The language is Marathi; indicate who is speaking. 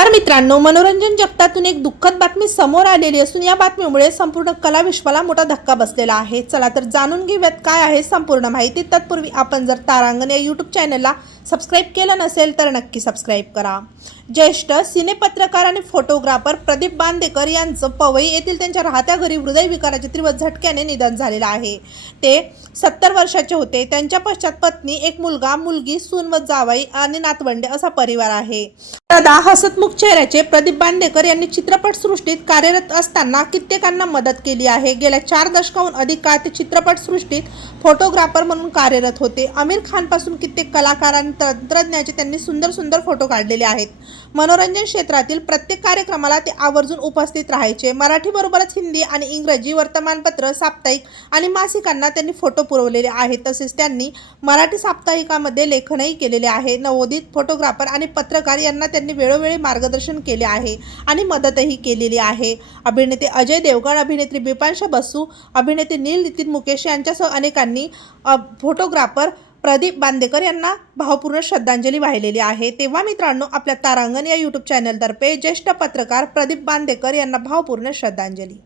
Speaker 1: नमस्कार मित्रांनो मनोरंजन जगतातून एक दुःखद बातमी समोर आलेली असून या बातमीमुळे संपूर्ण कला विश्वाला मोठा धक्का बसलेला आहे. चला तर जाणून घेऊयात काय आहे संपूर्ण माहिती. तत्पूर्वी आपण जर तारांगण या यूट्यूब चॅनलला सबस्क्राईब केलं नसेल तर नक्की सबस्क्राईब करा. ज्येष्ठ सिनेपत्रकार आणि फोटोग्राफर प्रदीप बांदेकर यांचं पवई येथील त्यांच्या राहत्या घरी हृदयविकाराच्या तीव्र झटक्याने निधन झालेलं आहे. ते सत्तर वर्षाचे होते. त्यांच्या पश्चात पत्नी एक मुलगा मुलगी सून व जावाई आणि नातवंडे असा परिवार आहे. दादा हसतमुख चेहऱ्याचे प्रदीप बांदेकर यांनी चित्रपटसृष्टीत कार्यरत असताना कित्येकांना मदत केली आहे. गेल्या चार दशकाहून अधिक काळ ते चित्रपटसृष्टीत फोटोग्राफर म्हणून कार्यरत होते. आमिर खानपासून कित्येक कलाकार आणि तंत्रज्ञाचे त्यांनी सुंदर सुंदर फोटो काढलेले आहेत. मनोरंजन क्षेत्रातील प्रत्येक कार्यक्रमाला ते आवर्जून उपस्थित राहायचे. मराठीबरोबरच हिंदी आणि इंग्रजी वर्तमानपत्र साप्ताहिक आणि मासिकांना त्यांनी फोटो पुरवलेले आहेत. तसेच त्यांनी मराठी साप्ताहिकामध्ये लेखनही केलेले आहे. नवोदित फोटोग्राफर आणि पत्रकार यांना त्यांनी वेळोवेळी मार्ग मार्गदर्शन केले आहे आणि मदतही केलेली आहे. अभिनेते अजय देवगण अभिनेत्री बिपांशा बसू अभिनेते नील नितीन मुकेश यांच्यासह अनेकांनी फोटोग्राफर प्रदीप बांदेकर यांना भावपूर्ण श्रद्धांजली वाहिलेली आहे. तेव्हा मित्रांनो आपल्या तारांगण या यूट्यूब चॅनलतर्फे ज्येष्ठ पत्रकार प्रदीप बांदेकर यांना भावपूर्ण श्रद्धांजली.